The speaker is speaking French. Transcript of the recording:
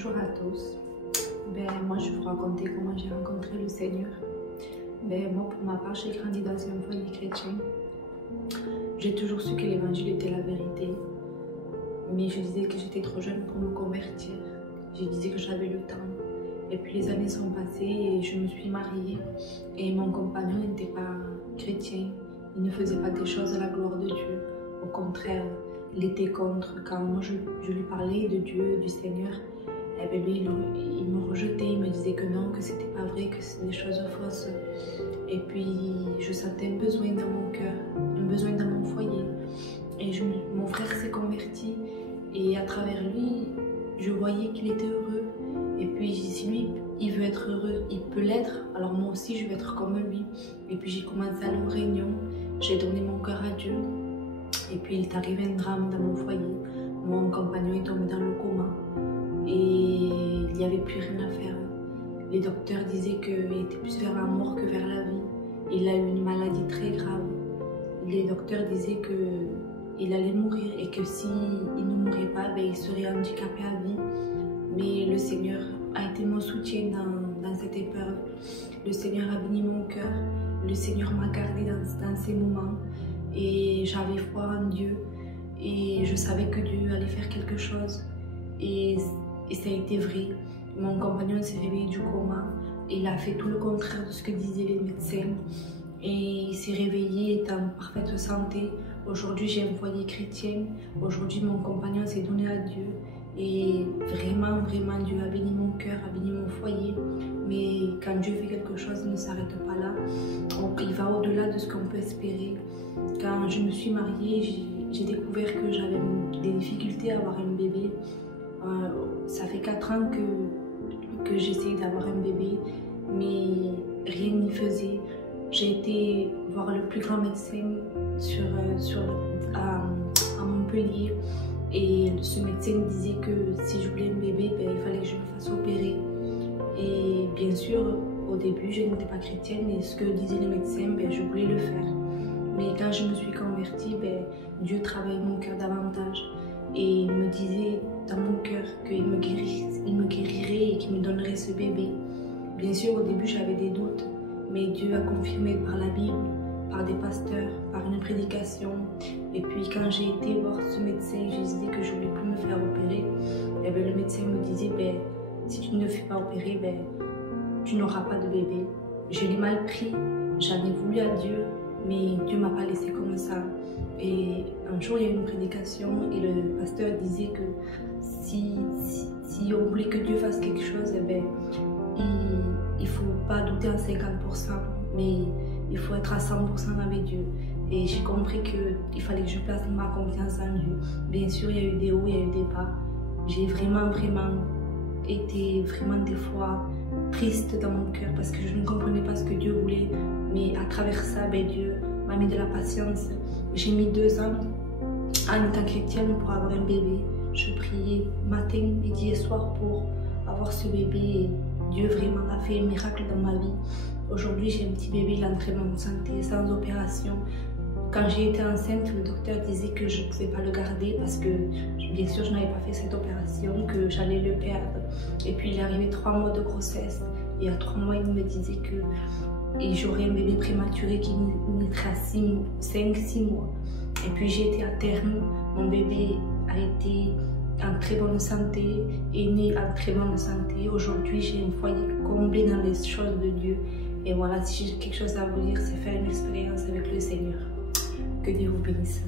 Bonjour à tous. Moi, je vais vous raconter comment j'ai rencontré le Seigneur. Moi, pour ma part, j'ai grandi dans un foyer chrétien. J'ai toujours su que l'évangile était la vérité. Mais je disais que j'étais trop jeune pour me convertir. Je disais que j'avais le temps. Et puis les années sont passées et je me suis mariée. Et mon compagnon n'était pas chrétien. Il ne faisait pas des choses à la gloire de Dieu. Au contraire, il était contre. Quand moi je lui parlais de Dieu, du Seigneur, lui, il me rejetait, il me disait que non, que c'était pas vrai, que c'était des choses fausses. Et puis je sentais un besoin dans mon cœur, un besoin dans mon foyer. Et mon frère s'est converti et à travers lui, je voyais qu'il était heureux. Et puis si lui, il veut être heureux, il peut l'être, alors moi aussi je vais être comme lui. Et puis j'ai commencé à aller aux réunions, j'ai donné mon cœur à Dieu. Et puis il est arrivé un drame dans mon foyer. Mon compagnon est tombé dans le coma et il n'y avait plus rien à faire. Les docteurs disaient qu'il était plus vers la mort que vers la vie. Il a eu une maladie très grave. Les docteurs disaient qu'il allait mourir et que s'il ne mourait pas, il serait handicapé à vie. Mais le Seigneur a été mon soutien dans cette épreuve. Le Seigneur a béni mon cœur. Le Seigneur m'a gardé dans ces moments. Et j'avais foi en Dieu. Et je savais que Dieu allait faire quelque chose. Et ça a été vrai. Mon compagnon s'est réveillé du coma. Il a fait tout le contraire de ce que disaient les médecins. Et il s'est réveillé, est en parfaite santé. Aujourd'hui, j'ai un foyer chrétien. Aujourd'hui, mon compagnon s'est donné à Dieu. Et vraiment, vraiment, Dieu a béni mon cœur, a béni mon foyer. Mais quand Dieu fait quelque chose, il ne s'arrête pas là. Il va au-delà de ce qu'on peut espérer. Quand je me suis mariée, j'ai découvert que j'avais des difficultés à avoir un bébé. Ça fait 4 ans que j'essaye d'avoir un bébé, mais rien n'y faisait. J'ai été voir le plus grand médecin à Montpellier et ce médecin me disait que si je voulais un bébé, il fallait que je me fasse opérer. Et bien sûr, au début, je n'étais pas chrétienne et ce que disaient les médecins, je voulais le faire. Mais quand je me suis convertie, Dieu travaillait mon cœur davantage. Et il me disait dans mon cœur qu'il me guérirait et qu'il me donnerait ce bébé. Bien sûr, au début, j'avais des doutes, mais Dieu a confirmé par la Bible, par des pasteurs, par une prédication. Et puis quand j'ai été voir ce médecin, je disais que je ne voulais plus me faire opérer. Et le médecin me disait, si tu ne te fais pas opérer, tu n'auras pas de bébé. Je l'ai mal pris, j'en ai voulu à Dieu, mais Dieu ne m'a pas laissé comme ça. Et un jour, il y a eu une prédication et le pasteur disait que si on voulait que Dieu fasse quelque chose, il ne faut pas douter à 50%, mais il faut être à 100% avec Dieu. Et j'ai compris qu'il fallait que je place ma confiance en Dieu. Bien sûr, il y a eu des hauts, il y a eu des bas. J'ai vraiment été des fois triste dans mon cœur parce que je ne comprenais pas ce que Dieu voulait. Mais à travers ça, Dieu m'a mis de la patience. J'ai mis 2 ans en étant chrétienne pour avoir un bébé. Je priais matin, midi et soir pour avoir ce bébé. Et Dieu vraiment a fait un miracle dans ma vie. Aujourd'hui, j'ai un petit bébé, il est en très bonne santé, sans opération. Quand j'ai été enceinte, le docteur disait que je ne pouvais pas le garder parce que, bien sûr, je n'avais pas fait cette opération, que j'allais le perdre. Et puis, il est arrivé 3 mois de grossesse. Et à 3 mois, il me disait que j'aurais un bébé prématuré qui naîtrait à 5-6 mois. Et puis, j'ai été à terme. Mon bébé a été en très bonne santé, est né en très bonne santé. Aujourd'hui, j'ai un foyer comblé dans les choses de Dieu. Et voilà, si j'ai quelque chose à vous dire, c'est faire une expérience avec le Seigneur. Que Dieu vous bénisse.